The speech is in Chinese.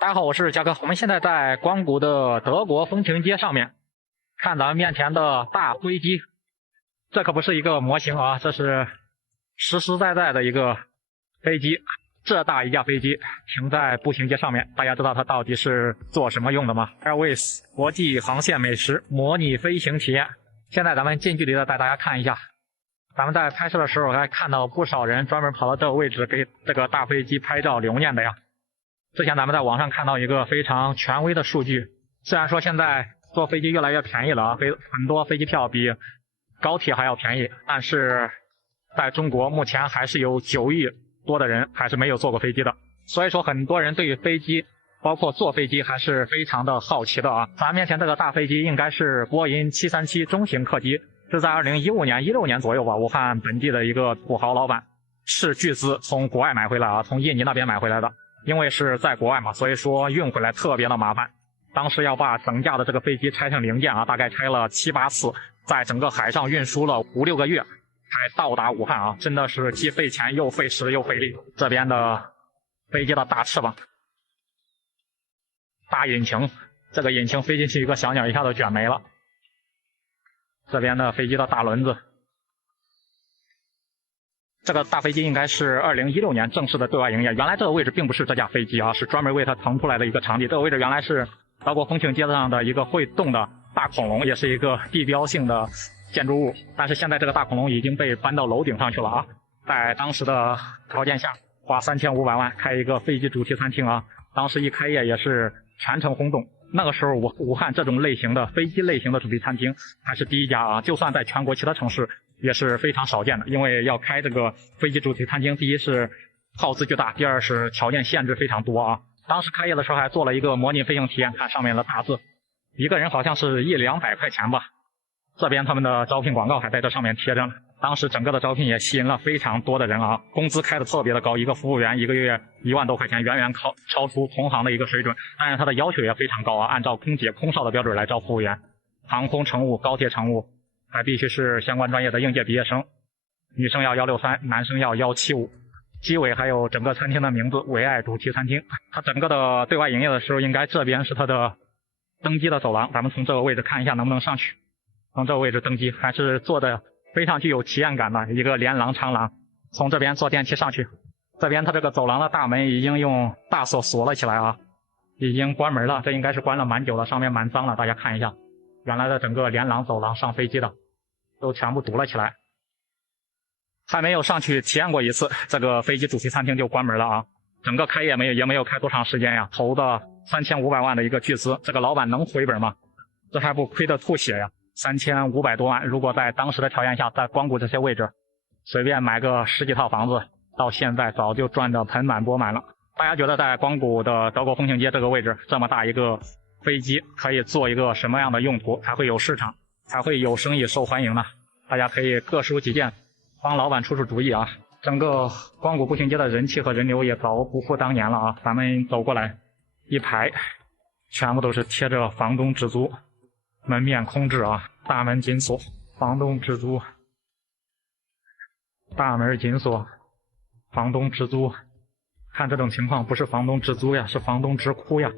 大家好，我是嘉哥。我们现在在光谷的德国风情街上面，看咱们面前的大飞机。这可不是一个模型啊，这是实实在在的一个飞机。这大一架飞机停在步行街上面，大家知道它到底是做什么用的吗 ？Airways 国际航线美食模拟飞行体验。现在咱们近距离的带大家看一下。咱们在拍摄的时候还看到不少人专门跑到这个位置给这个大飞机拍照留念的呀。之前咱们在网上看到一个非常权威的数据，虽然说现在坐飞机越来越便宜了啊，很多飞机票比高铁还要便宜，但是在中国目前还是有9亿多的人还是没有坐过飞机的，所以说很多人对于飞机包括坐飞机还是非常的好奇的啊。咱面前这个大飞机应该是波音737中型客机，是在2015年、16年左右吧，武汉本地的一个土豪老板斥巨资从国外买回来啊，从印尼那边买回来的。因为是在国外嘛，所以说运回来特别的麻烦。当时要把整架的这个飞机拆成零件啊，大概拆了7、8次，在整个海上运输了5、6个月才到达武汉啊，真的是既费钱又费时又费力。这边的飞机的大翅膀、大引擎，这个引擎飞进去一个小鸟一下都卷没了。这边的飞机的大轮子。这个大飞机应该是2016年正式的对外营业。原来这个位置并不是这架飞机啊，是专门为它腾出来的一个场地。这个位置原来是德国风情街上的一个会动的大恐龙，也是一个地标性的建筑物。但是现在这个大恐龙已经被搬到楼顶上去了啊。在当时的条件下，花3500万开一个飞机主题餐厅啊，当时一开业也是全城轰动。那个时候武汉这种类型的飞机类型的主题餐厅还是第一家啊，就算在全国其他城市也是非常少见的。因为要开这个飞机主题餐厅，第一是耗资巨大，第二是条件限制非常多啊。当时开业的时候还做了一个模拟飞行体验，看上面的大字，一个人好像是100-200块钱吧。这边他们的招聘广告还在这上面贴着呢。当时整个的招聘也吸引了非常多的人啊，工资开的特别的高，一个服务员1个月1万多块钱，远远超出同行的一个水准。但是他的要求也非常高啊，按照空姐、空少的标准来招服务员，航空乘务、高铁乘务还必须是相关专业的应届毕业生，女生要163，男生要175。机尾还有整个餐厅的名字“唯爱主题餐厅”。它整个的对外营业的时候，应该这边是它的登机的走廊，咱们从这个位置看一下能不能上去。从这个位置登机，还是做的非常具有体验感的一个连廊长廊。从这边坐电梯上去，这边它这个走廊的大门已经用大锁锁了起来啊，已经关门了，这应该是关了蛮久了，上面蛮脏了，大家看一下，原来的整个连廊走廊上飞机的都全部堵了起来。还没有上去体验过一次，这个飞机主题餐厅就关门了啊！整个开业也没有开多长时间呀，投的3500万的一个巨资，这个老板能回本吗？这还不亏得吐血呀！3500多万，如果在当时的条件下，在光谷这些位置，随便买个10几套房子，到现在早就赚得盆满钵满了。大家觉得在光谷的德国风情街这个位置，这么大一个飞机可以做一个什么样的用途才会有市场，才会有生意受欢迎呢？大家可以各抒己见，帮老板出出主意啊！整个光谷步行街的人气和人流也早不复当年了啊！咱们走过来，一排全部都是贴着房东只租，门面空置啊，大门紧锁，房东只租，大门紧锁，房东只租。看这种情况，不是房东只租呀，是房东只哭呀。